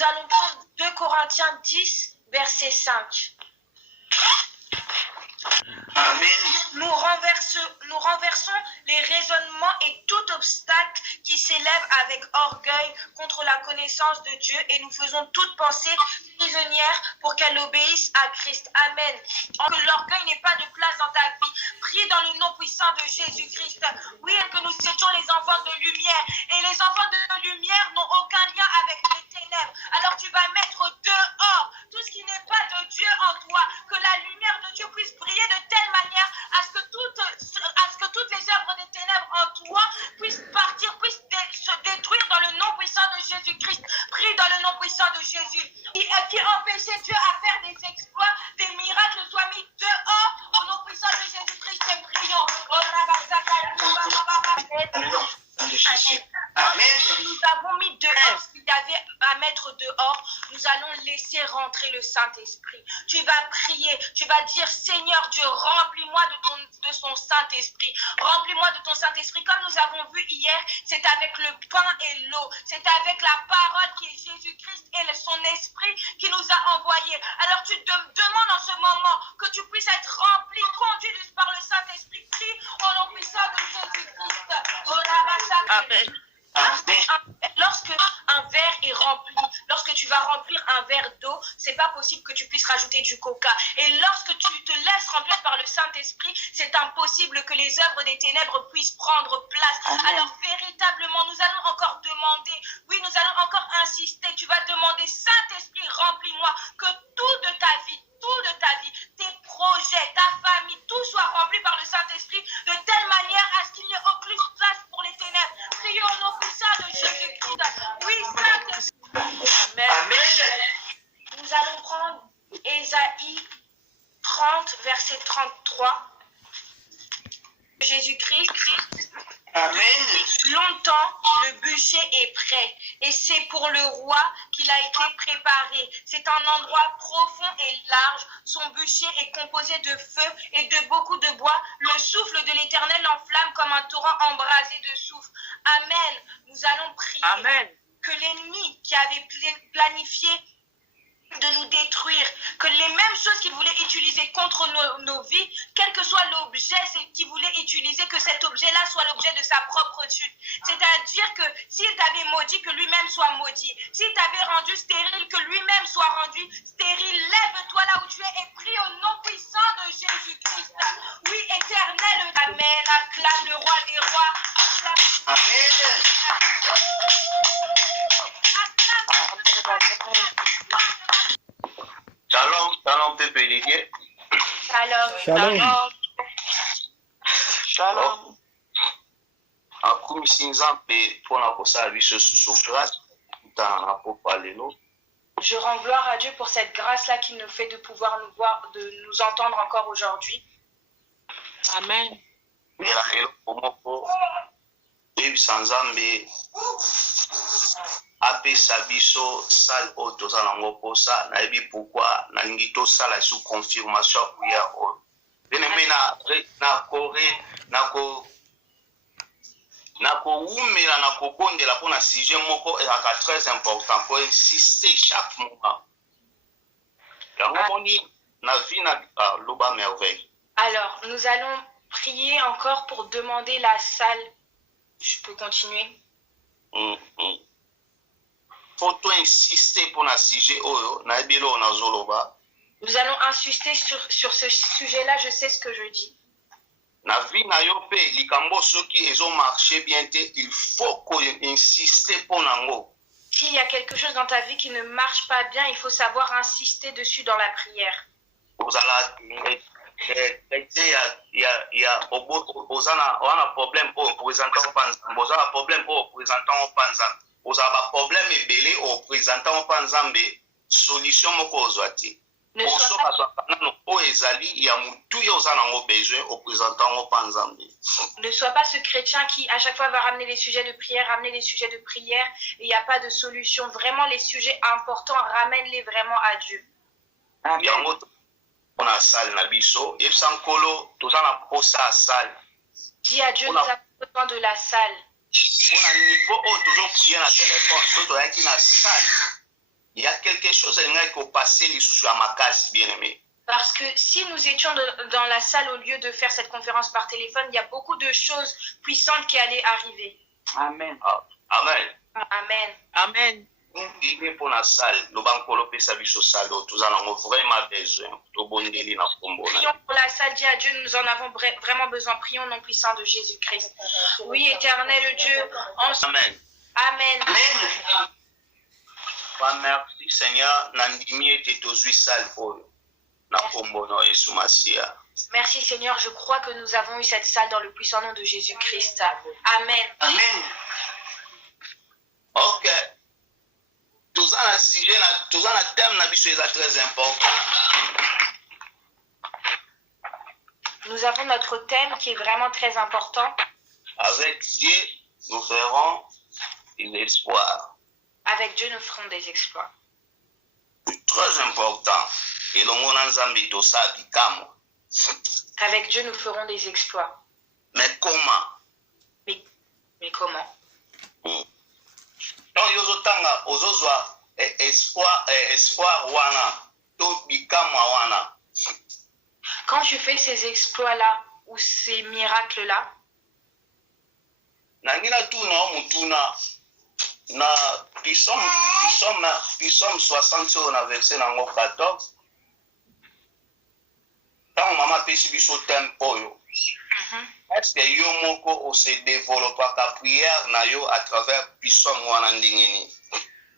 Nous allons prendre 2 Corinthiens 10, verset 5. Amen. Nous renversons les raisonnements et tout obstacle qui s'élève avec orgueil contre la connaissance de Dieu et nous faisons toute pensée prisonnière pour qu'elle obéisse à Christ. Amen. Que l'orgueil n'ait pas de place dans ta vie. Prie dans le nom puissant de Jésus-Christ. Oui, et que nous étions les enfants de lumière. Et les enfants de lumière n'ont aucun lien avec les ténèbres. Alors tu vas mettre dehors tout ce qui n'est pas de Dieu en toi. Que la lumière de Dieu puisse briller de telle manière à ce que toutes les œuvres des ténèbres en toi puissent partir, puissent se détruire dans le nom puissant de Jésus-Christ. Prie dans le nom puissant de Jésus. Qui empêchait Dieu à faire des exploits, des miracles, soient mis dehors au nom puissant de Jésus-Christ. Et prions. Amen. Nous avons mis dehors ce qu'il y avait à mettre dehors. Nous allons laisser rentrer le Saint-Esprit. Tu vas prier, tu vas dire Seigneur Dieu, remplis-moi de son Saint-Esprit. Remplis-moi de ton Saint-Esprit. Comme nous avons vu hier, c'est avec le pain et l'eau. C'est avec la parole qui est Jésus-Christ et son Esprit qui nous a envoyés. Alors tu te demandes en ce moment que tu puisses être rempli, conduit par le Saint-Esprit. Prie au nom puissant de Jésus-Christ. Amen. Lorsque un verre est rempli, lorsque tu vas remplir un verre d'eau, c'est pas possible que tu puisses rajouter du coca. Et lorsque tu te laisses remplir par le Saint-Esprit, c'est impossible que les œuvres des ténèbres puissent prendre place. Amen. Alors véritablement, nous allons encore demander, oui, nous allons encore insister. Tu vas demander, Saint-Esprit, remplis-moi, que tout de ta vie, tes projets, ta famille, tout soit rempli par le Saint-Esprit de telle manière à ce qu'il n'y ait aucune place pour les ténèbres. Prions au nom puissant de Jésus-Christ. Oui, Saint-Esprit. Amen. Nous allons prendre Ésaïe 30, verset 33. Jésus-Christ. Amen. Longtemps, le bûcher est prêt et c'est pour le roi qu'il a été préparé. C'est un endroit profond et large. Son bûcher est composé de feu et de beaucoup de bois. Le souffle de l'Éternel enflamme comme un torrent embrasé de soufre. Amen. Nous allons prier. Amen. Que l'ennemi qui avait planifié de nous détruire, que les mêmes choses qu'il voulait utiliser contre nos vies, quel que soit l'objet qu'il voulait utiliser, que cet objet-là soit l'objet de sa propre chute. C'est-à-dire que s'il t'avait maudit, que lui-même soit maudit. S'il t'avait rendu stérile, que lui-même soit rendu stérile. Lève-toi là où tu es et prie au nom puissant de Jésus-Christ. Oui, éternel, Amen. Acclame le roi des rois. Amen. Shalom, shalom, peuple de Dieu. Shalom. Shalom. Akumisi nzambe mpona kosala biso susu grâce kutana na pokwa lelo. Je rends gloire à Dieu pour cette grâce-là qui nous fait de pouvoir nous voir, de nous entendre encore aujourd'hui. Amen. Mela eloko moko oyebisa nzambe apesa biso sale oyo toza nango mposa nayebi pourkui nalingi tosala sous confirmation ya prière oyo beneme nakowumela nakobondela mpona sujet moko ezalaka très important koinsiste chaque moment yango moni na vie na loba merveille. Alors, nous allons prier encore pour demander la salle. Je peux continuer? Faut to insister pour un sujet oyo na ebelo na zoloba. Nous allons insister sur ce sujet-là, je sais ce que je dis. Na vie na yo pe likambo soki ezo marcher bien te, il faut qu'on insiste pour nango. S'il y a quelque chose dans ta vie qui ne marche pas bien, il faut savoir insister dessus dans la prière. Ozala ozana problème au représentant panzambe, ozala problème au représentant panzambe. Ozaba problème ebele au représentant panzambe, solution moko ozwati. Ne sois pas ce chrétien qui à chaque fois va ramener les sujets de prière, et il n'y a pas de solution. Vraiment, les sujets importants, ramène-les vraiment à Dieu. Amen. Dis à Dieu, nous avons besoin de la salle. il y a quelque chose qui est passé à ma case, bien aimé. Parce que si nous étions dans la salle au lieu de faire cette conférence par téléphone, il y a beaucoup de choses puissantes qui allaient arriver. Amen. Amen. Amen. Amen. Prions pour la salle, nous allons coloper sa vie sur salle, nous allons vraiment besoin. Prions pour la salle, dis à Dieu, nous en avons vraiment besoin. Prions au nom puissant de Jésus-Christ. Oui, éternel Dieu. Amen. Amen. Merci Seigneur, nandimi ete tozwi salle oyo. Na kombo na Yesu Masia. Merci Seigneur, je crois que nous avons eu cette salle dans le puissant nom de Jésus-Christ. Amen. Amen. Ok. Tout ça, le thème est très important. Nous avons notre thème qui est vraiment très important. Avec Dieu, nous ferons l'espoir. Avec Dieu, nous ferons des exploits. C'est très important. Et avec Dieu, nous ferons des exploits. Mais comment? Mais comment? Donc, espoir wana, to bikama wana. Quand tu fais ces exploits-là ou ces miracles-là, nangina tuna mutuna na Psalm 60 sur la verset nango 14. Tant maman pesi biso tempo yo. Est-ce que yo moko o se développe ka prière na yo à travers Psalm wana ndingeni?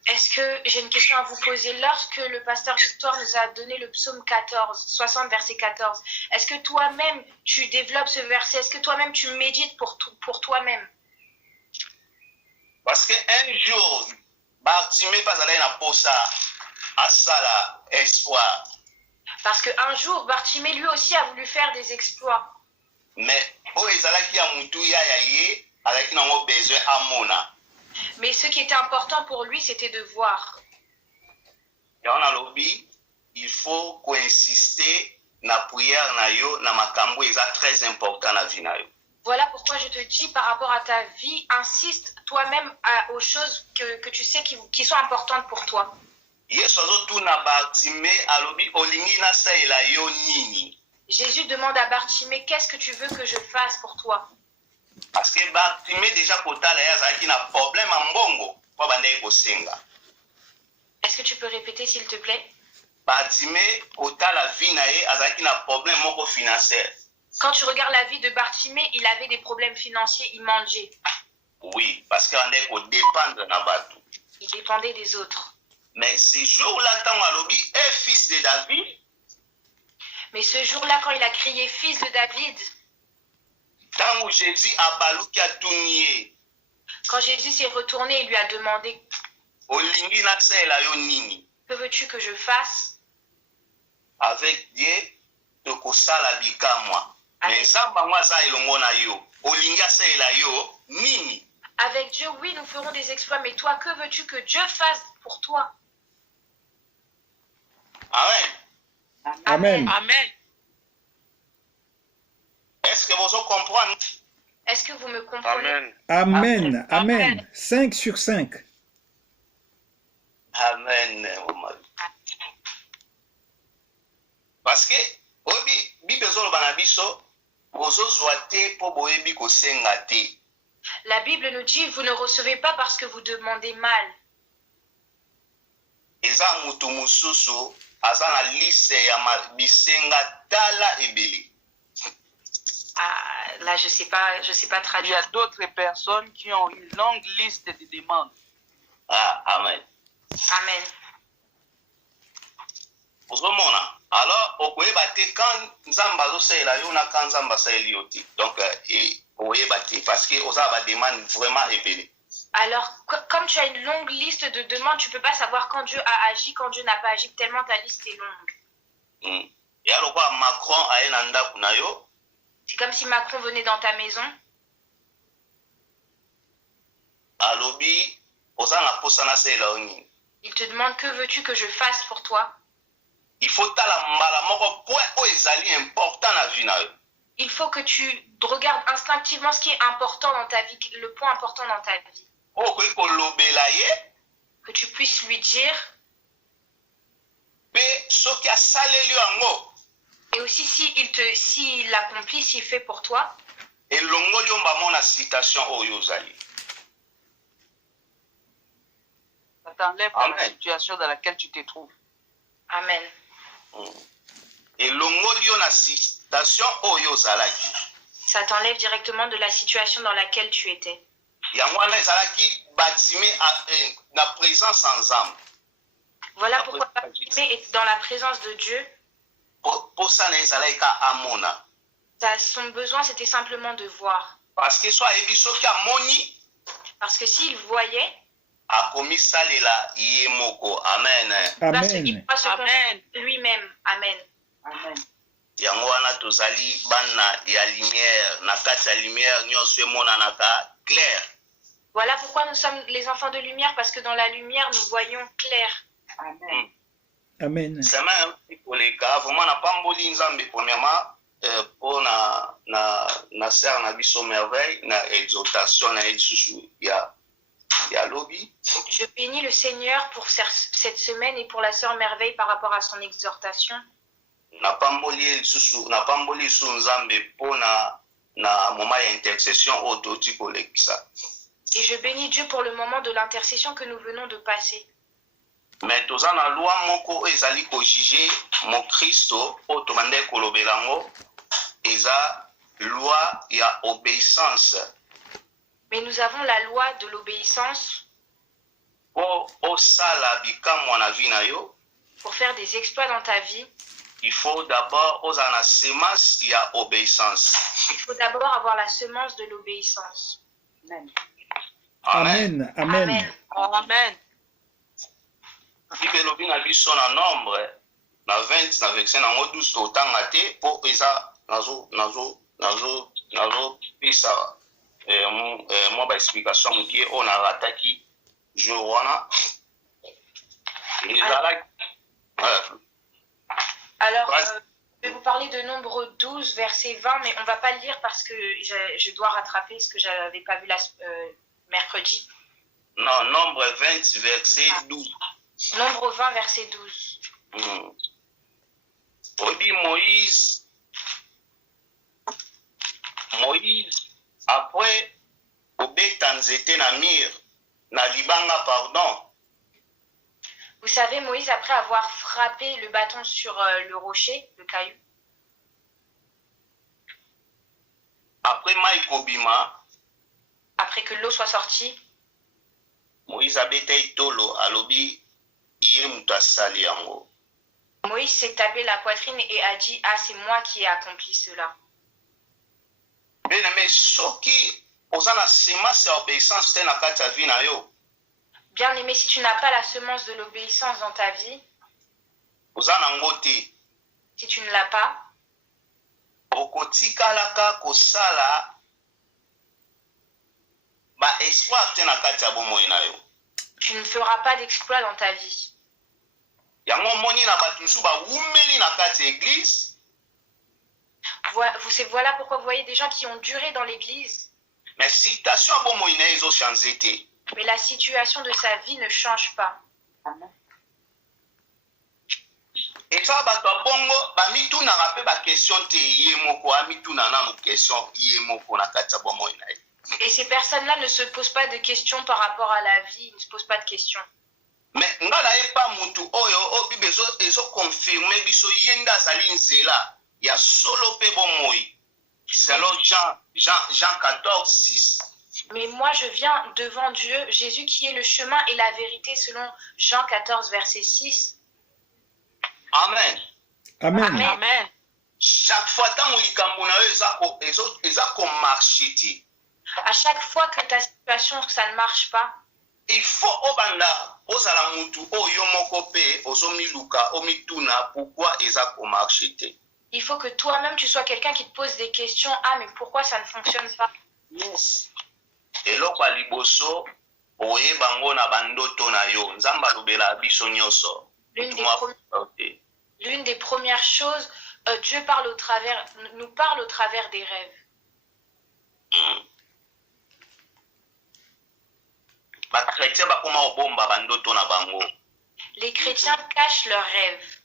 Est-ce que j'ai une question à vous poser? Lorsque le pasteur Victor nous a donné le psaume 14, 60 verset 14, est-ce que toi-même tu développes ce verset? Est-ce que toi-même tu médites pour toi-même? Parce qu'un jour, Bartimée pas allé na posa à sala espoir. Parce qu'un jour, Bartimée lui aussi a voulu faire des exploits. Mais o ezalaki ya mutu ya ye, alaki nango besoin amona. Mais ce qui était important pour lui, c'était de voir. Dans la lobby, il faut insister na prière na yo, na makambo eza très important na vie na yo. Voilà pourquoi je te dis par rapport à ta vie, insiste toi-même aux choses que tu sais qui sont importantes pour toi. Jésus demande à Bartimée, qu'est-ce que tu veux que je fasse pour toi? Parce que Bartimée déjà il a un problème en bongo. Est-ce que tu peux répéter s'il te plaît? Bartimée, la vie il a un problème financier. Quand tu regardes la vie de Bartimée, il avait des problèmes financiers, il mangeait. Oui, parce qu'on dépend de Nabatou. Il dépendait des autres. Mais ce jour-là, quand il est fils de David. Mais ce jour-là, quand il a crié fils de David. Quand Jésus a balou qui a tourné. Quand Jésus s'est retourné, il lui a demandé. Que veux-tu que je fasse? Avec Dieu, de kosala bikama. Avec Dieu, oui, nous ferons des exploits, mais toi, que veux-tu que Dieu fasse pour toi? Amen. Amen. Amen. Est-ce que vous comprenez? Est-ce que vous me comprenez? Amen. Amen. Amen. 5 sur 5. Amen. Parce que la Bible nous dit, vous ne recevez pas parce que vous demandez mal. Ah, là, je sais pas traduire. Il y a d'autres personnes qui ont une longue liste de demandes. Ah, amen. Amen. Alors, quand Nzamba zosela yo na quand Nzamba saeli yo ti. Donc, parce que on a des demandes vraiment ébélées. Alors, comme tu as une longue liste de demandes, tu ne peux pas savoir quand Dieu a agi, quand Dieu n'a pas agi, tellement ta liste est longue. Et alors, Macron a un anda kunayo. C'est comme si Macron venait dans ta maison. Alobi, osana posana sela oni. Il te demande, que veux-tu que je fasse pour toi? Il faut Il faut que tu regardes instinctivement ce qui est important dans ta vie, le point important dans ta vie. Que tu puisses lui dire. mpe soki asaleli yango Et aussi s'il l'accomplit, s'il fait pour toi, elongoli yo bamona citation oyo ozali. Ça t'enlève de la situation dans laquelle tu te trouves. amen. elongoli yo na citation oyo ozalaki. Ça t'enlève directement de la situation dans laquelle tu étais. yango wana ezalaki batime na présence en nzambe. Voilà pourquoi Bartimée est dans la présence de Dieu. Posa na ezalaki ka amona. Son besoin, c'était simplement de voir. Parce que so ayebi soki amoni Parce que s'il voyait, akomisalela ye moko. Amen. Amen. va se Amen. construire lui-même. Amen. Amen. yango wana tozali bana ya lumière, na kati ya lumière nyonso emonanaka clair. Voilà pourquoi nous sommes les enfants de lumière, parce que dans la lumière, nous voyons clair. Amen. Amen. Sema koleka vraiment na pamboli nzambe premièrement pour na sœur na biso merveille na exhortation na lisusu ya lobby. Je bénis le Seigneur pour cette semaine et pour la sœur Merveille par rapport à son exhortation. Na pamboli lisusu nzambe pour na moment ya intercession ototi kolekisa. Et je bénis Dieu pour le moment de l'intercession que nous venons de passer. Mais toza na loi moko ezali ko juger mon Christo o tomande kolobelango eza loi ya obéissance. Mais nous avons la loi de l'obéissance Po osala bikamwa na vie na yo, pour faire des exploits dans ta vie. il faut d'abord oza na semence ya obéissance. Il faut d'abord avoir la semence de l'obéissance. Amen. Amen. Amen. Amen. Amen. Bible elobi na biso na nombre na 20 na verset nango 12 totanga te po eza nazo pesa mwa ba explication mokie oyo narataki jour wana ezalaki. Alors, je vais vous parler de Nombre 12, verset 20, mais on ne va pas le lire parce que je dois rattraper ce que je n'avais pas vu mercredi. Non, Nombre 20, verset 12. Nombre 20, verset 12. Obi Moïse, après obeta nzete na mire, na libanga pardon. Vous savez, Moïse, après avoir frappé le bâton sur le rocher, le caillou, après Maïkobima, après que l'eau soit sortie, Moïse abeta itolo alobi iye mutu asali yango. Moïse s'est tapé la poitrine et a dit, ah, c'est moi qui ai accompli cela. Bien-aimé, soki oza na semence ya obéissance te na kati ya vie na yo, Bien aimé, si tu n'as pas la semence de l'obéissance dans ta vie, oza nango te, si tu ne l'as pas, okotikalaka kosala ba espoir te na kati ya bomoi na yo. tu ne feras pas d'exploit dans ta vie. Yango moni na bato mosusu bawumeli na kati ya église. Voilà pourquoi vous voyez des gens qui ont duré dans l'église, Mais situation ya bomoi na ye ezochange te. mais la situation de sa vie ne change pas. Eza bato ya bongo bamitunaka mpe baquestion te ye moko amituna nanu question ye moko na kati ya bomoi na ye. Et ces personnes-là ne se posent pas de questions par rapport à la vie, ils ne se posent pas de questions. Mais nga nayepa mutu oyo o bible ezoconfirme biso ye nde azali nzela ya solo mpe bomoi selon Jean 14, 6. Mais moi, je viens devant Dieu, Jésus qui est le chemin et la vérité selon Jean 14, verset 6. Amen. Amen. Amen. Amen. Chaque fois ntango likambo na yo eza komarche te, À chaque fois que ta situation, ça ne marche pas, il faut obanda ozala mutu oyo moko mpe ozomiluka omituna pourquoi eza komarche te. il faut que toi-même, tu sois quelqu'un qui te pose des questions. Ah, mais pourquoi ça ne fonctionne pas? Yes. eloko ya liboso oyeba ngo na bandoto na yo, nzambe alobela biso nyonso. L'une des premières choses, Dieu nous parle au travers des rêves. Bakretien bakoma obomba bandoto na bango. Les chrétiens cachent leurs rêves.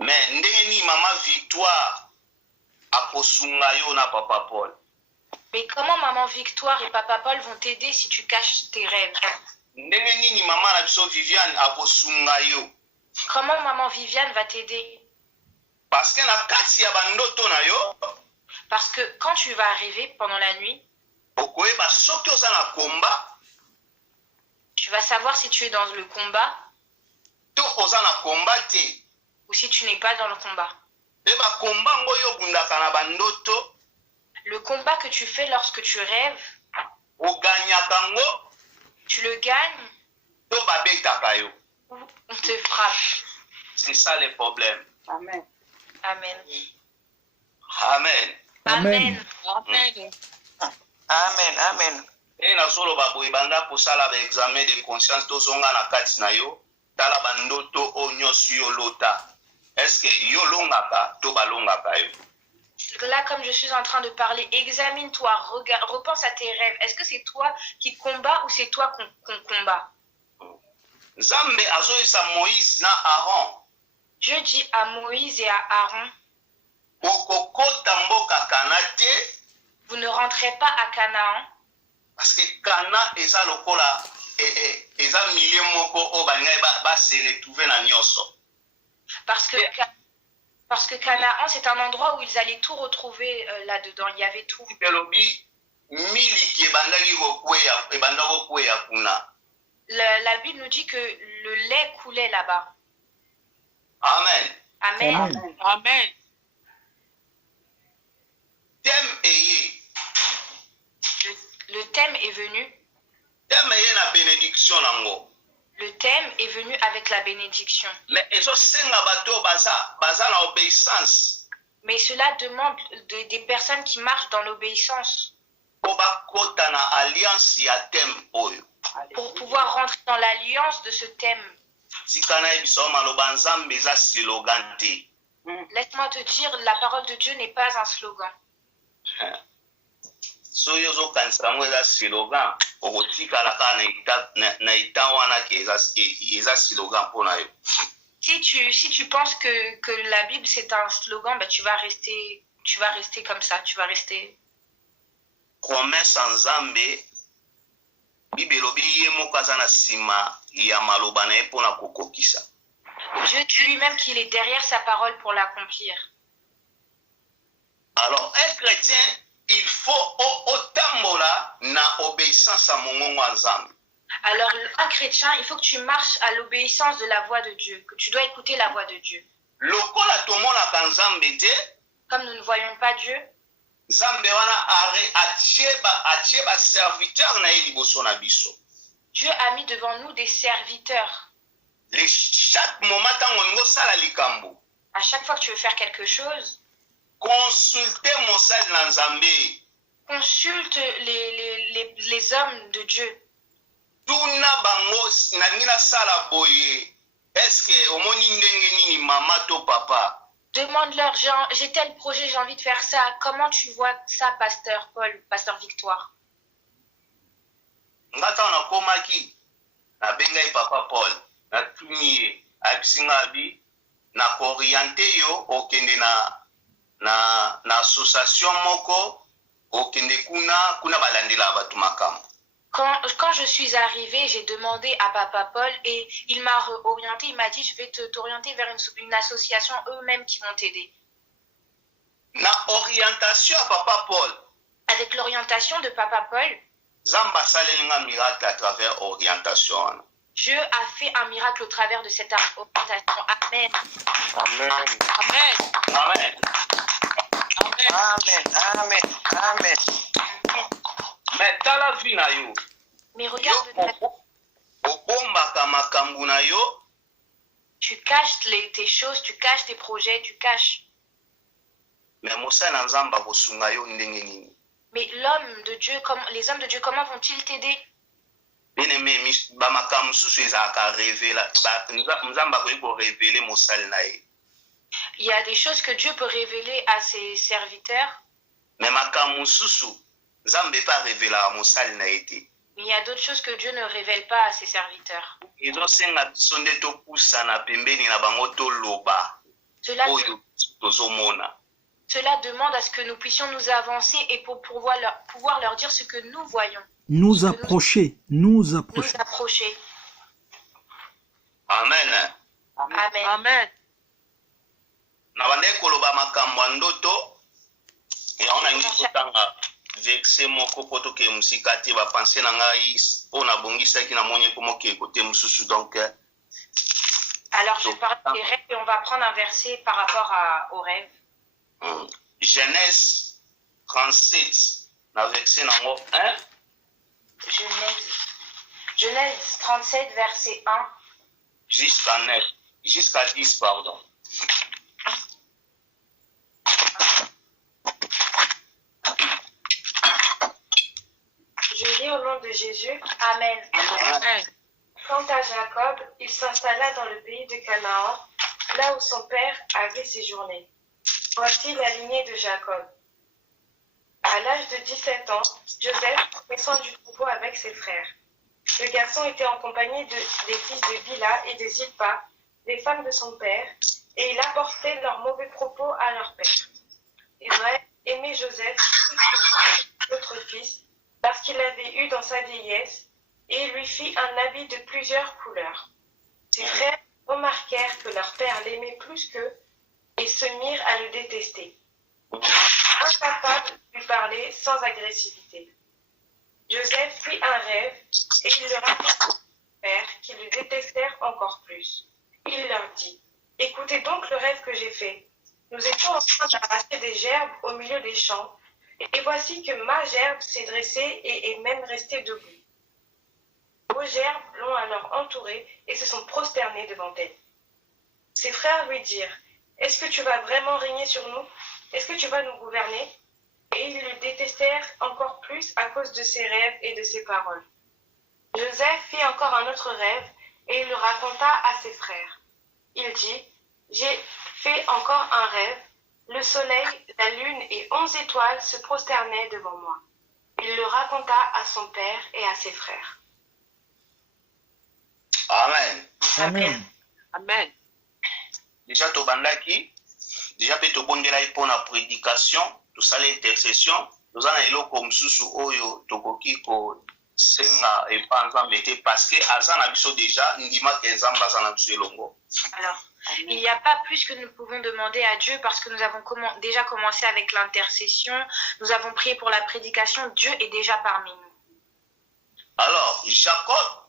Mais ndenge ni Maman Victoire akosunga yo na Papa Paul. Mais comment Maman Victoire et Papa Paul vont t'aider si tu caches tes rêves? Ndenge nini Maman na biso Viviane akosunga yo? Comment Maman Viviane va t'aider? Parce que na kati ya bandoto na yo, parce que quand tu vas arriver pendant la nuit, okoyeba soki oza na combat, tu vas savoir si tu es dans le combat to oza na combat te. Ou si tu n'es pas dans le combat. Le combat que tu fais lorsque tu rêves, tu le gagnes ou on te frappe. C'est ça le problème. Amen. Amen. Amen. Amen. Amen. Amen. Amen. Et na solo baboy banda kosala ba examen de conscience to zonga na kati na yo tala bandoto o nyosu yo lota. Est-ce que yo longaka to balongaka yo? Là, comme je suis en train de parler, examine-toi, repense à tes rêves. Est-ce que c'est toi qui combats ou c'est toi qu'on combat? Zambe azoisa Moïse na Aaron. Dieu dit à Moïse et à Aaron, vous ne rentrez pas à Canaan. Parce que Canaan eza lokola eza milieu moko o balinga ba se retrouver na nyoso. Parce que Canaan, c'est un endroit où ils allaient tout retrouver là-dedans. Il y avait tout. La Bible nous dit que le lait coulait là-bas. Amen. Amen. Amen. Amen. Le thème est venu. Le thème est venu avec la bénédiction. Mais cela demande des personnes qui marchent dans l'obéissance. Pour pouvoir rentrer dans l'alliance de ce thème. Laisse-moi te dire, la parole de Dieu n'est pas un slogan. Si tu penses que la Bible c'est un slogan, bah, tu vas rester comme ça, tu vas rester. Promesse en Zambé, Bible Dieu dit lui-même qu'il est derrière sa parole pour l'accomplir. Alors, un chrétien, il faut otambola na obéissance à mon Nzambe. Alors, un chrétien, il faut que tu marches à l'obéissance de la voix de Dieu, que tu dois écouter la voix de Dieu. Comme nous ne voyons pas Dieu, Dieu a mis devant nous des serviteurs. Chaque moment, à chaque fois que tu veux faire quelque chose, consultez mon salle Nzambé. Consulte les hommes de Dieu. Est-ce que omoni ndenge nini maman to papa? Demande-leur, j'ai tel projet, j'ai envie de faire ça. Comment tu vois ça, pasteur Paul, pasteur Victoire? Ngata na komaki na bengai papa Paul na tuniye abisinga bi na orienté yo okende na association moko okende kuna balandela batu makambo. Quand je suis arrivée, j'ai demandé à Papa Paul et il m'a orienté, il m'a dit je vais t'orienter vers une association eux-mêmes qui vont t'aider. Na orientation à Papa Paul. Avec l'orientation de Papa Paul, Zamba salenga miracle à travers orientation. Dieu a fait un miracle au travers de cette orientation. Amen. Amen. Amen. Amen. Amen. Amen. Amen. Mais dans la vie na yo. Mais regarde, tu caches tes choses, tu caches tes projets, tu caches. Mais l'homme de Dieu, les hommes de Dieu, comment vont-ils t'aider? Il y a des choses que Dieu peut révéler à ses serviteurs. Mais il y a d'autres choses que Dieu ne révèle pas à ses serviteurs. Cela, oyo tozomona. cela demande à ce que nous puissions nous avancer et pour pouvoir leur dire ce que nous voyons. Nous approcher, nous approcher. Nous approcher. Amen. Amen. Amen. Na bandeko koloba makambo ya ndoto eona ngi kotanga vexe moko po toke musika te bapense na ngai mpo nabongisaki namoni komoke kote mosusu donc Alors je parle des rêves et on va prendre un verset par rapport aux rêves. Genèse 37 na vexe nango 1 Genèse 37 verset 1 jusqu'à 9 jusqu'à 10 pardon. Je lis au nom de Jésus. Amen. Amen. Quant à Jacob, il s'installa dans le pays de Canaan, là où son père avait séjourné. Voici la lignée de Jacob. À l'âge de 17 ans, Joseph descend du troupeau avec ses frères. Le garçon était en compagnie des fils de Bila et de Zilpa, des femmes de son père, et il apportait leurs mauvais propos à leur père. Israël aimait Joseph, l'autre fils, parce qu'il l'avait eu dans sa vieillesse, et il lui fit un habit de plusieurs couleurs. Ses frères remarquèrent que leur père l'aimait plus qu'eux et se mirent à le détester, incapables de lui parler sans agressivité. Joseph fit un rêve et il le raconta à son père qui le détestèrent encore plus. Il leur dit, « Écoutez donc le rêve que j'ai fait. Nous étions en train d'arracher des gerbes au milieu des champs, et voici que ma gerbe s'est dressée et est même restée debout. Vos gerbes l'ont alors entourée et se sont prosternés devant elle. » Ses frères lui dirent, « Est-ce que tu vas vraiment régner sur nous? Est-ce que tu vas nous gouverner ?» Et ils le détestèrent encore plus à cause de ses rêves et de ses paroles. Joseph fit encore un autre rêve et il le raconta à ses frères. Il dit, « J'ai fait encore un rêve. Le soleil, la lune et 11 étoiles se prosternaient devant moi. » Il le raconta à son père et à ses frères. Amen. Amen. Amen. Déjà tobandaki déjà pe tobondelaki mpo na prédication tosala intercession toza na eloko mosusu oyo tokoki kosenga epa nzambe te parce que aza na biso déjà ndimaki nzambe aza na biso elongo. Alors, il n'y a pas plus que nous pouvons demander à Dieu parce que nous avons déjà commencé avec l'intercession, nous avons prié pour la prédication, Dieu est déjà parmi nous. Alors, Jacob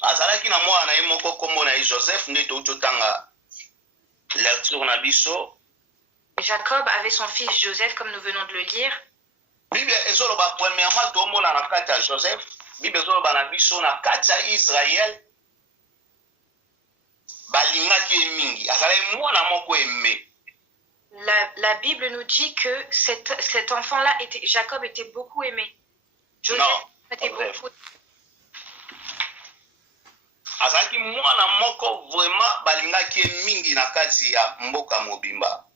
azalaki na mwana na ye moko kombo na ye Joseph nde touti otanga lecture na biso. Jacob avait son fils Joseph comme nous venons de le lire. Bible ezoloba premièrement tomona na kati ya Joseph, Bible ezoloba na biso na kati ya Israël balingaki ye mingi azalaki mwana moko aimé. La Bible nous dit que cet enfant-là, Jacob était beaucoup aimé. Joseph était beaucoup. Azalaki mwana moko vraiment balingaki ye mingi na kati ya mboka mobimba.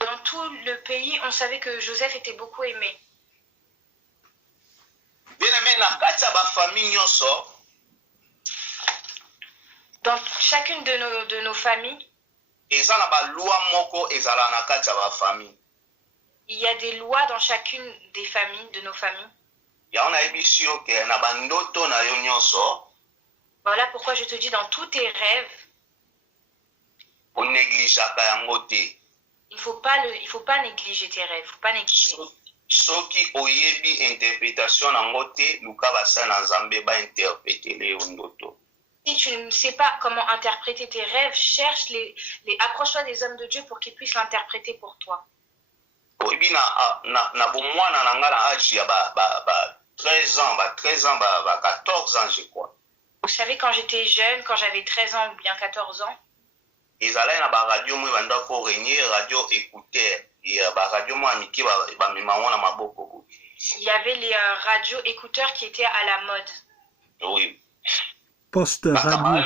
Dans tout le pays, on savait que Joseph était beaucoup aimé. Bien aimé na kati ya ba famille nyonso. Dans chacune de nos familles, eza na ba loi moko ezala na kati ya ba famille. Il y a des lois dans chacune des familles, de nos familles. Ya ona ebisi yo ke na ba ndoto na yo nyonso. Voilà pourquoi je te dis dans tous tes rêves, on négligeaka yango te. il faut pas négliger tes rêves, faut pas négliger. Soki oyebi interprétation nango te luka basa na Nzambe ba interpréter yo ndoto. Si tu ne sais pas comment interpréter tes rêves, cherche approche-toi des hommes de Dieu pour qu'ils puissent l'interpréter pour toi. Oyebi na bomwana na nga na âge ya ba 13 ans, 14 ans je crois. Vous savez, quand j'étais jeune, quand j'avais 13 ans ou bien 14 ans, ezalaki na ba radio mo banda ko régner radio écouteur ya ba radio mo amiki ba mimango na maboko. Il y avait les radios écouteurs qui étaient à la mode. Oui. Poste radio.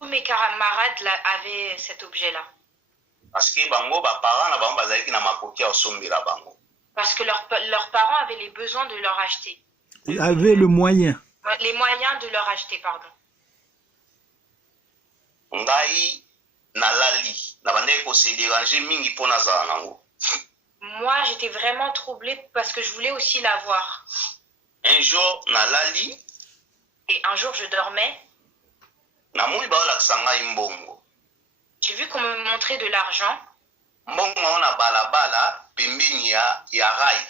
Tous mes camarades avaient cet objet-là. Parce que bango ba parents na bango bazalaki na makoki ya osombela bango. Parce que leurs parents avaient les besoins de leur acheter. Ils avaient le moyen. Les moyens de leur acheter, pardon. Ngai kose déranger mingi mpona azala nango. Moi, j'étais vraiment troublée parce que je voulais aussi la voir. Un jour nalali Et un jour, je dormais. namoni baolakisa ngai mbongo. J'ai vu qu'on me montrait de l'argent. Mbongo yango na balabala pembeni ya rail.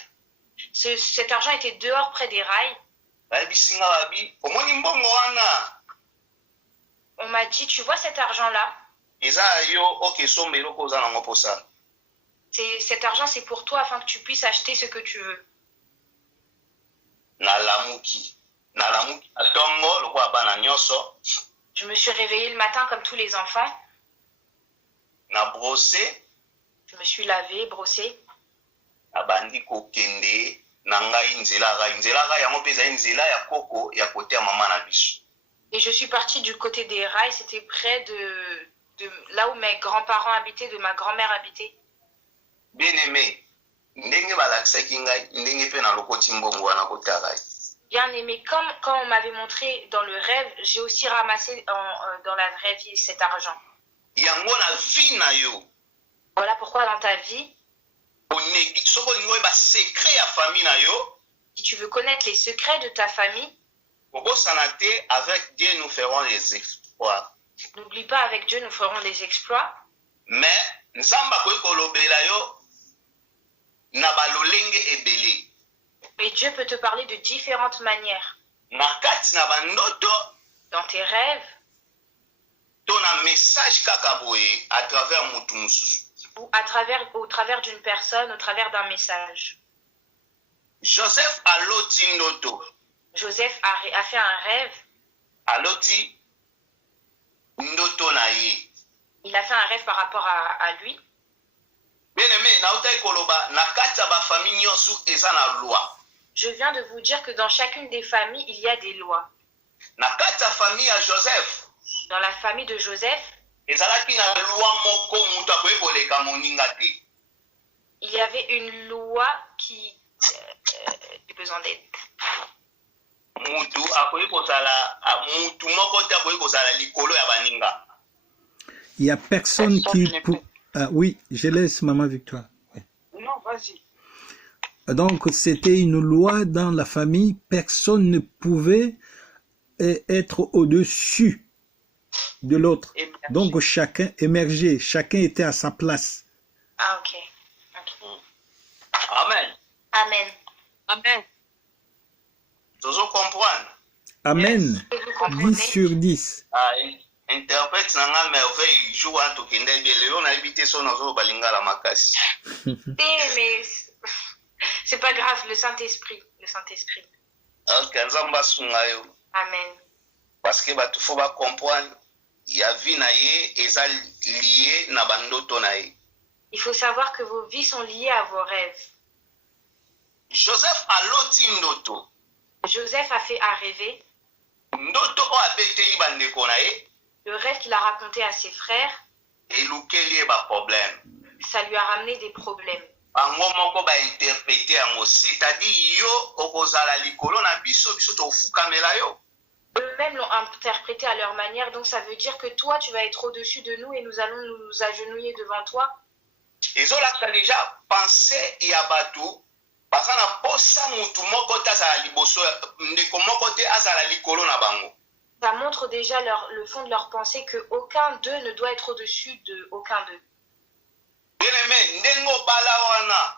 Cet argent était dehors près des rails. Bayebisi nga babi omoni mbongo wana On m'a dit, tu vois cet argent-là? eza yo okesomba eloko oza nango mposa. Cet argent, c'est pour toi afin que tu puisses acheter ce que tu veux. Nalamuki atongo lokola bana nyonso. Je me suis réveillée le matin comme tous les enfants. Na brossé Je me suis lavée, brossée. abandi kokende na ngai nzela rail yango mpe ezali nzela ya koko ya kote ya mama na biso. Et je suis partie du côté des rails. C'était près de là où mes grands-parents habitaient, de ma grand-mère habitait. Bien aimé, ndenge balakisaki ngai ndenge mpe nalokoti mbongo wana kota rail. Bien aimé, comme quand on m'avait montré dans le rêve, j'ai aussi ramassé dans la vraie vie cet argent. Yango na vie na yo Voilà pourquoi dans ta vie, soki olingi oyeba secret ya famille na yo si tu veux connaître les secrets de ta famille, okosana te avec Dieu nous ferons les exploits. n'oublie pas, avec Dieu, nous ferons des exploits. Mais nzambe akoki kolobela yo na balolenge ebele. Mais Dieu peut te parler de différentes manières. Na kati na bandoto Dans tes rêves, to na message kaka boye à travers mutu mosusu. ou au travers d'une personne, au travers d'un message. Joseph aloti ndoto, Joseph a fait un rêve. aloti ndoto na ye. Il a fait un rêve par rapport à lui. Bien aimé, nautaki koloba na kati ya bafamille nyonso eza na loi. Je viens de vous dire que dans chacune des familles, il y a des lois. Na kati ya famille ya Joseph Dans la famille de Joseph, ezalaki na loi moko mutu akoki koleka moninga te. il y avait une loi qui... J'ai besoin d'aide. Mutu akoki kozala mutu moko te akoki kozala likolo ya baninga. Il n'y a personne qui... Ah, oui, je laisse Maman Victoire. Ouais. Non, vas-y. Donc, c'était une loi dans la famille. Personne ne pouvait être au-dessus de l'autre. Émerger. Donc, chacun émergeait. Chacun était à sa place. Ah, ok. Amen. Amen. Amen. Tozo comprendre. Amen. Et vous comprenez? 10 sur 10. Ah, interprète na nga merveille jour wana tokende bien lelo nayebi te so nazoloba lingala makasi. Mais c'est pas grave, le Saint-Esprit. Le Saint-Esprit. Ok, nzambe asunga yo. Amen. Parce que bato fo bacomprendre ya vie na ye eza lié na bandoto na ye. Il faut savoir que vos vies sont liées à vos rêves. Joseph aloti ndoto. Joseph a rêvé. Ndoto oyo abeteli bandeko na ye Le rêve qu'il a raconté à ses frères, elukeli ye baproblème. ça lui a ramené des problèmes. Bango moko bainterprete yango, c'est-à-dire yo okozala likolo na biso biso tofukamela yo. Eux-mêmes l'ont interprété à leur manière, donc ça veut dire que toi, tu vas être au-dessus de nous et nous allons nous agenouiller devant toi. Ezolakisa déjà pensée ya bato baza na posa mutu moko te azala liboso ndeko moko te azala likolo na bango. Ça montre déjà le fond de leur pensée qu'aucun d'eux ne doit être au-dessus de aucun d'eux. Bien aimé, ndenge obala wana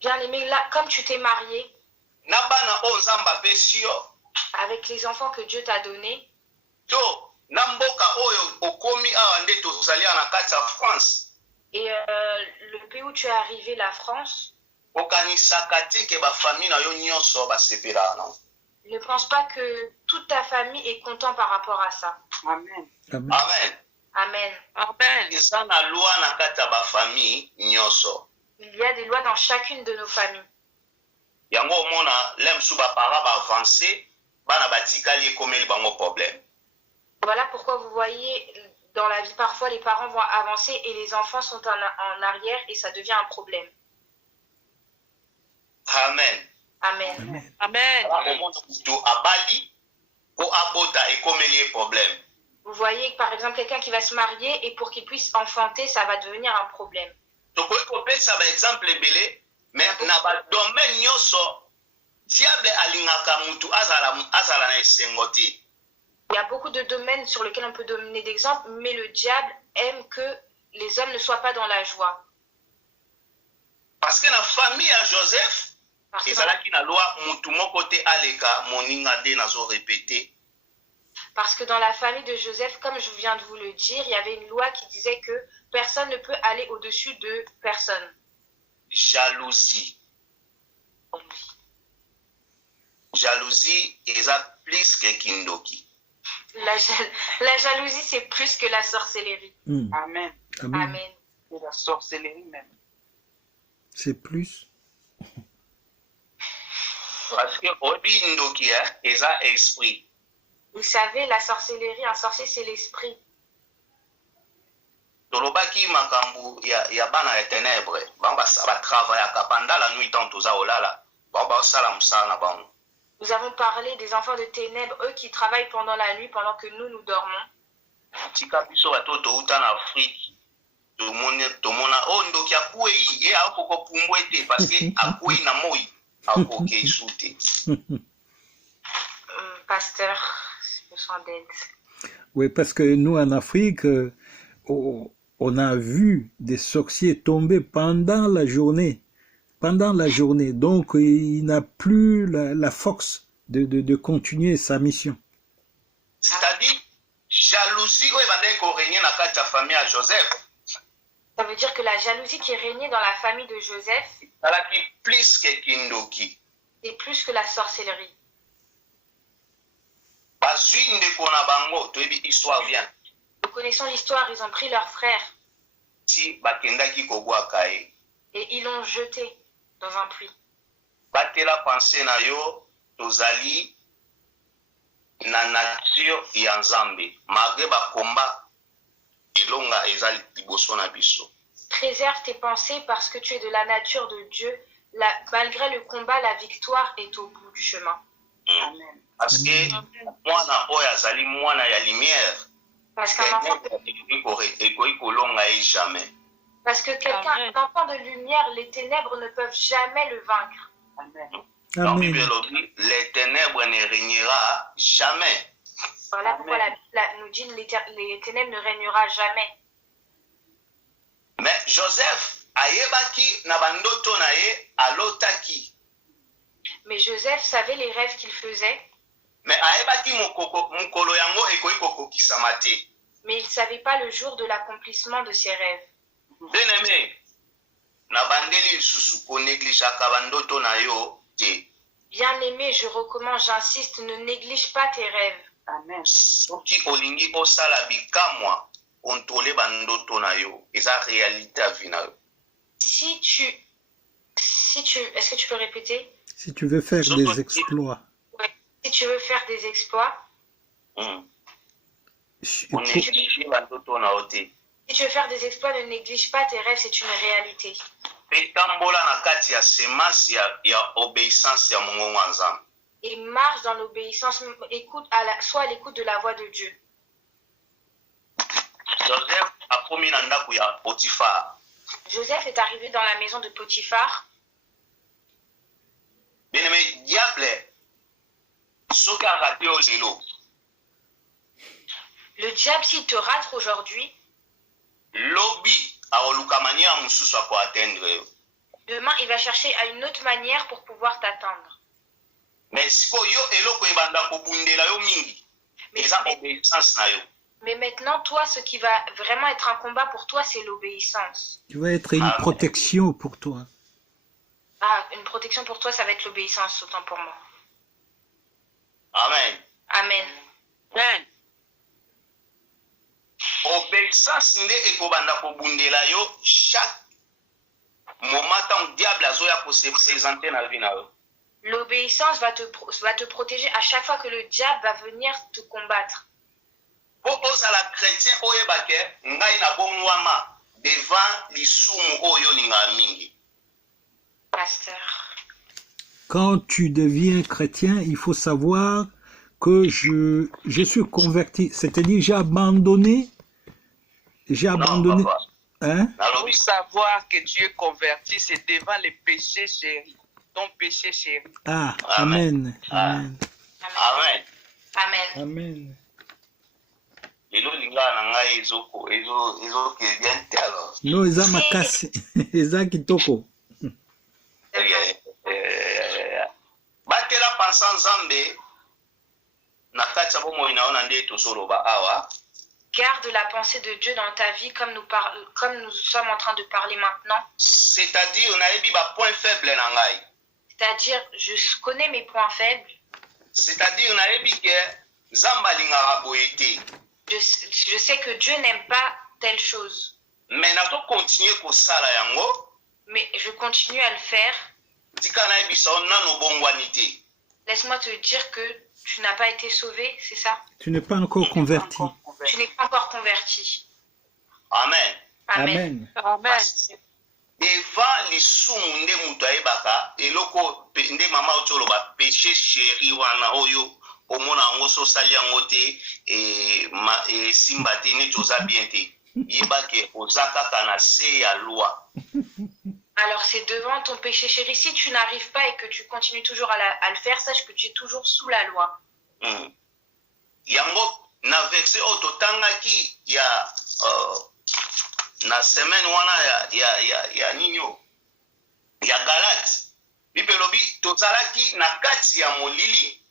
Bien aimé, là, comme tu t'es marié, na bana oyo nzambe apesi yo avec les enfants que Dieu t'a donnés, to na mboka oyo okomi awa nde tozali na kati ya France, et le pays où tu es arrivé, la France, okanisaka te ke bafamille na yo nyonso basepelaka na. ne pense pas que toute ta famille est content par rapport à ça. Amen. Amen. Amen. Amen. Amen. Eza na loi na kati ya bafamille nyonso. Il y a des lois dans chacune de nos familles. Yango omona lem su bapara baavance bana batikali ekomeli bango problème. Voilà pourquoi vous voyez, dans la vie, parfois les parents vont avancer et les enfants sont en arrière et ça devient un problème. Amen. Amen. Amen. Omona mutu abali po abota ekomeli ye problème. Vous Vous voyez, par exemple, quelqu'un qui va se marier et pour qu'il puisse enfanter, ça va devenir un problème. tokoki kopesa baexemple ebele me na badomaine nyonso diable alingaka mutu azala na esengo te. Il y a beaucoup de domaines sur lesquels on peut donner d'exemples, mais le diable aime que les hommes ne soient pas dans la joie. Parce que na famille ya Joseph Parce que, ezalaki na loi mutu moko te aleka moninga nde nazo répéter. parce que dans la famille de Joseph, comme je viens de vous le dire, il y avait une loi qui disait que personne ne peut aller au-dessus de personne. Jalousie. Jalousie eza plus que kindoki. La jalousie, c'est plus que la sorcellerie. Amen. Amen. Amen. C'est la sorcellerie même. C'est plus. Parce que obi ndoki eza esprit. Vous savez, la sorcellerie, un sorcier, c'est l'esprit. Tolobaki makambu ya bana ya ténèbres bango batravaillaka pendant la nuit tant toza olala bango basala mosala na bango. Nous avons parlé des enfants de ténèbres, eux qui travaillent pendant la nuit, pendant que nous dormons. Tika biso bato touta na Afrique tomona o ndoki akwei ye akoko pumbwe te parce que akwei na moi akoke isute. Pasteur, besoin d'aide. Oui, parce que nous, en Afrique, on a vu des sorciers tomber pendant la journée. Pendant la journée. Donc, il n'a plus la force de continuer sa mission. C'est-à-dire, jalousie oyo ebandaki korégner na kati ya famille ya Joseph. Ça veut dire que la jalousie qui régnait dans la famille de Joseph, ezalaki plus que kindoki. c'est plus que la sorcellerie. Bazwi ndeko na bango toyebi histoire bien. Nous connaissons l'histoire, ils ont pris leur frère Si bakendaki kobwaka ye. et ils l'ont jeté dans un puits. Batela pensée na yo tozali na nature ya Nzambe malgré bakomba elonga eza liboso na biso. Préserve tes pensées parce que tu es de la nature de Dieu. Malgré le combat, la victoire est au bout du chemin. Amen. Parce que mwana oyo azali mwana ya lumière. Parce qu'un enfant, ekoki kolonga ye jamais. parce que quelqu'un, un enfant de lumière, les ténèbres ne peuvent jamais le vaincre. Amen. Dans Amen. Bible lobi, les ténèbres ne régnera jamais. Voilà pourquoi la Bible nous dit les ténèbres ne régnera jamais. Mais Joseph ayebaki na bandoto na ye alotaki. Mais Joseph savait les rêves qu'il faisait, Mais ayebaki mokolo yango ekoki kokokisama te. mais il ne savait pas le jour de l'accomplissement de ses rêves. Bien-aimé, na bandeli lisusu konegligeaka bandoto na yo te. Bien-aimé, je recommande, j'insiste, ne néglige pas tes rêves. Amen. Soki olingi osala bikamwa kontrole bandoto na yo eza réalité ya vie na yo. Si tu, est-ce que tu peux répéter? Si tu veux faire des exploits, Ouais. Si tu veux faire des exploits, onéglige bandoto na yo te. si tu veux faire des exploits, ne néglige pas tes rêves, c'est une réalité. Mpe tambola na kati ya semence ya obéissance ya mongongo ya Nzambe. Et marche dans l'obéissance, sois à l'écoute de la voix de Dieu. Joseph akomi na ndako ya Potifar. Joseph est arrivé dans la maison de Potiphar. Bien-aimé, diable soki arate yo lelo Le diable, s'il te rate aujourd'hui, lobi akoluka manière mosusu akoatteindre yo. demain, il va chercher à une autre manière pour pouvoir t'atteindre. Mais sikoyo yo eloko ebanda kobundela yo mingi eza obéissance na yo. Mais maintenant, toi, ce qui va vraiment être un combat pour toi, c'est l'obéissance. tu vas être une protection pour toi. Ah, une protection pour toi, ça va être l'obéissance, autant pour moi. Amen. Amen. Amen. Obéissance nde ekobanda kobundela yo chaque moment tant diable azoya kose présenter na vie na yo. L'obéissance va te protéger à chaque fois que le diable va venir te combattre. Po ozala chrétien oyebake ngai na bongwama devant lisumu oyo linga mingi. Pasteur. Quand tu deviens chrétien, il faut savoir que je suis converti, c'est-à-dire j'ai abandonné, papa. hein? Pour savoir que tu es converti, c'est devant les péchés chéris. Ton péché chéri. Ah, Amen. amen, Amen. Amen. amen. Lelo lingala na ngai ezoke bien te alors. No, eza makasi, eza kitoko. Batela pensa nzambe na kati ya bomoi na yo na nde tozoloba awa. Garde la pensée de Dieu dans ta vie comme nous sommes en train de parler maintenant. C'est-à-dire nayebi ba point faible na ngai. C'est-à-dire, je connais mes points faibles. C'est-à-dire nayebi ke nzambe alingaka boye te. Je sais que Dieu n'aime pas telle chose. Mais nazo continuer kosala yango. Mais je continue à le faire. Tika nayebisa yo nano bongwani te. Laisse-moi te dire que tu n'as pas été sauvé, c'est ça? Tu n'es pas encore converti. Tu n'es pas encore converti. Amen. Amen. Amen. Devant lisumu nde mutu ayebaka eloko nde mama oti oloba péché chéri wana oyo omona yango so osali yango te esimba te neti oza bien te yebake oza kaka na se ya loi. Alors c'est devant ton péché chéri. Si tu n'arrives pas et que tu continues toujours à le faire, sache que tu es toujours sous la loi. Yango na verset oyo totangaki ya na semaine wana ya nini ya Galate Bible lobi tozalaki na kati ya molili.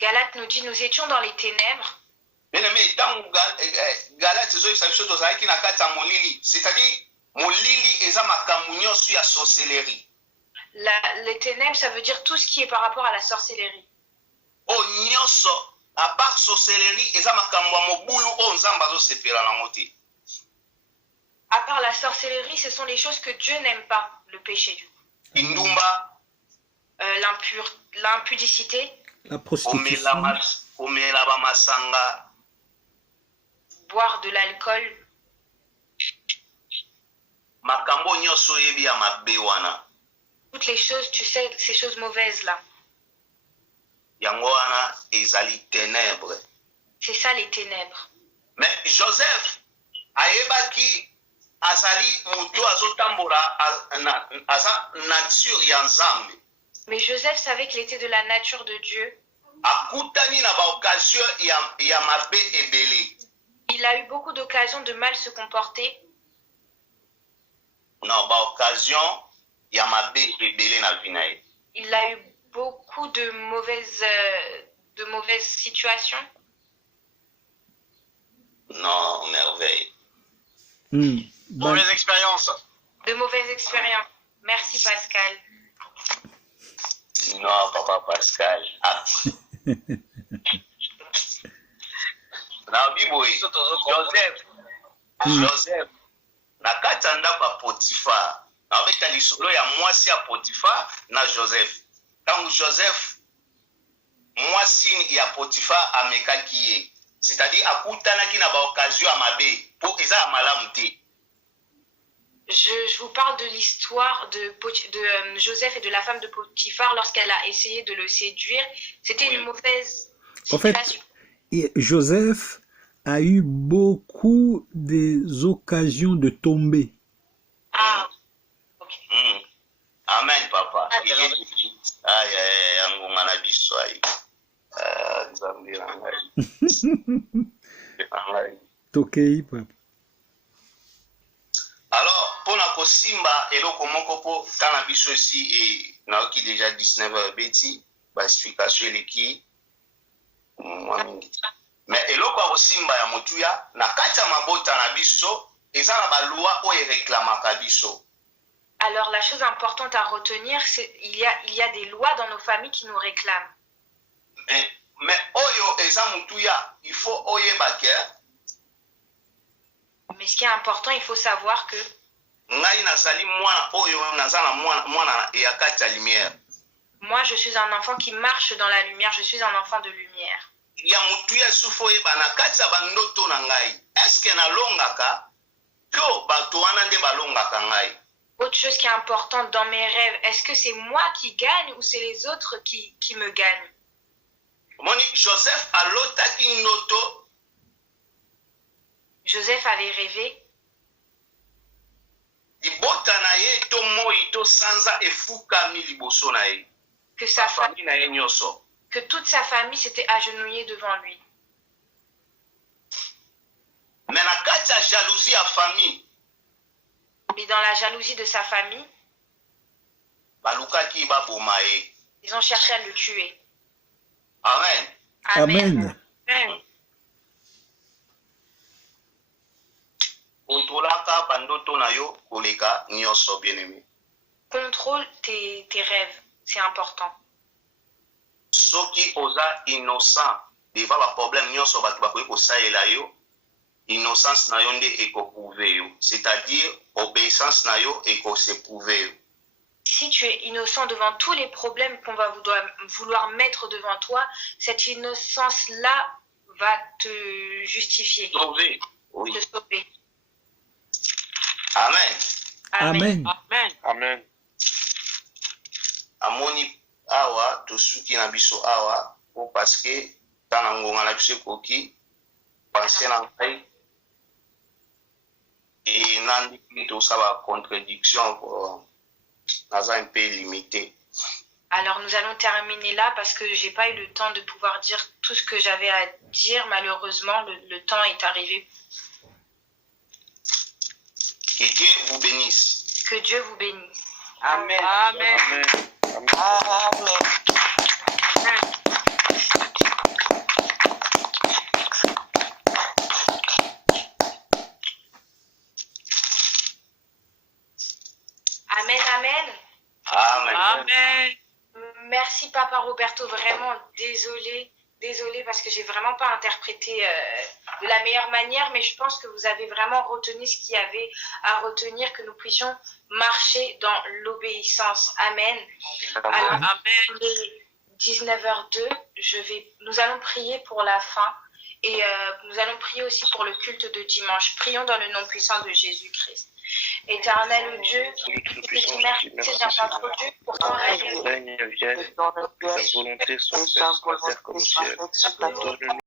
Galate nous dit nous étions dans les ténèbres. Bien-aimé, tangu Galate ezoyebisa biso tozalaki na kati ya molili, c'est-à-dire molili eza makambo nyonso ya sorcellerie. Les ténèbres, ça veut dire tout ce qui est par rapport à la sorcellerie. O nyonso à part sorcellerie eza makambo ya mobulu oyo nzambe azosepela nango te. À part la sorcellerie, ce sont les choses que Dieu n'aime pas, le péché du coup. Indumba, l'impudicité, La prostitution, komela ba masanga, boire de l'alcool, makambo nyonso yebi ya mabe wana. toutes les choses, tu sais, ces choses mauvaises là. Yango wana ezali ténèbres. C'est ça les ténèbres. Mais Joseph ayebaki azali mutu azotambola aza nature ya nzambe. Mais Joseph savait qu'il était de la nature de Dieu. Akutani na ba occasion ya mabe ebele. Il a eu beaucoup d'occasions de mal se comporter. Na ba occasion ya mabe ebele na vie na ye. Il a eu beaucoup de mauvaises situations. Non, merveille. Mauvaise expérience. De mauvaises expériences. Merci Pascal. Non, papa Pascal. Na biboye Joseph na kati ya ndako ya Potifar abeta lisolo ya mwasi ya Potifar na Joseph. Tangu Joseph mwasi ya Potifar amekaki ye, c'est-à-dire akutanaki na ba occasion ya mabe po eza ya malamu te. Je vous parle de l'histoire de Joseph et de la femme de Potiphar lorsqu'elle a essayé de le séduire. C'était une mauvaise situation. En fait, Joseph a eu beaucoup d'occasions de tomber. Ah, ok. Amen, papa. Yangonga na biso ai. Nzambe na ngai. Tokei, papa. Alors, pour la kosimba eloko moko po tana biso si et naoki déjà 19h beti basification eleki mais eloko ya kosimba ya motuya na kati ya mabota na biso eza na baloi oyo réclamaka biso. Alors la chose importante à retenir, c'est il y a des lois dans nos familles qui nous réclament. Mais oyo eza motuya, il faut oyeba ke. Mais ce qui est important, il faut savoir que moi, je suis un enfant qui marche dans la lumière, je suis un enfant de lumière. Autre chose qui est importante dans mes rêves, est-ce que c'est moi qui gagne ou c'est les autres qui me gagnent? Moni Joseph alotaki noto. Joseph avait rêvé Libota na ye to moi to sanza efukami liboso na ye. que sa Famille na ye nyoso. que toute sa famille s'était agenouillée devant lui. Mais na kati ya jalousie ya famille. Mais dans la jalousie de sa famille, Balukaki baboma ye. ils ont cherché à le tuer. Amen. Amen. Kontrolaka bandoto na yo koleka nyoso bien-aimé. Contrôle tes rêves, c'est important. Soki oza innocent devant ba problème nyoso bato bakoki kosalela yo, innocence na yo nde ekoprouve yo, c'est-à-dire obéissance na yo ekoseprouve yo. Si tu es innocent devant tous les problèmes qu'on va vouloir mettre devant toi, cette innocence-là va te justifier, Sauver. Oui. te sauver. Amen. Amen. Amen. Amen. Amoni awa tosuki na biso awa po parce que tana ngonga na biso ekoki penser na ngai et nandi tosala contradiction naza un peu limité. Alors nous allons terminer là parce que j'ai pas eu le temps de pouvoir dire tout ce que j'avais à dire. Malheureusement, le temps est arrivé. Que Dieu vous bénisse. Que Dieu vous bénisse. Amen. Amen. Amen. Amen. Amen, amen. Amen. Amen. Merci Papa Roberto, vraiment désolée parce que j'ai vraiment pas interprété de la meilleure manière, mais je pense que vous avez vraiment retenu ce qu'il y avait à retenir, que nous puissions marcher dans l'obéissance. Amen. Alors, Amen. il est 19h02, nous allons prier pour la fin et nous allons prier aussi pour le culte de dimanche. Prions dans le nom puissant de Jésus-Christ. Éternel Dieu, je te dis merci Seigneur notre Dieu pour ton règne. Règne vienne, ta volonté soit faite sur la terre comme au ciel. Donne-nous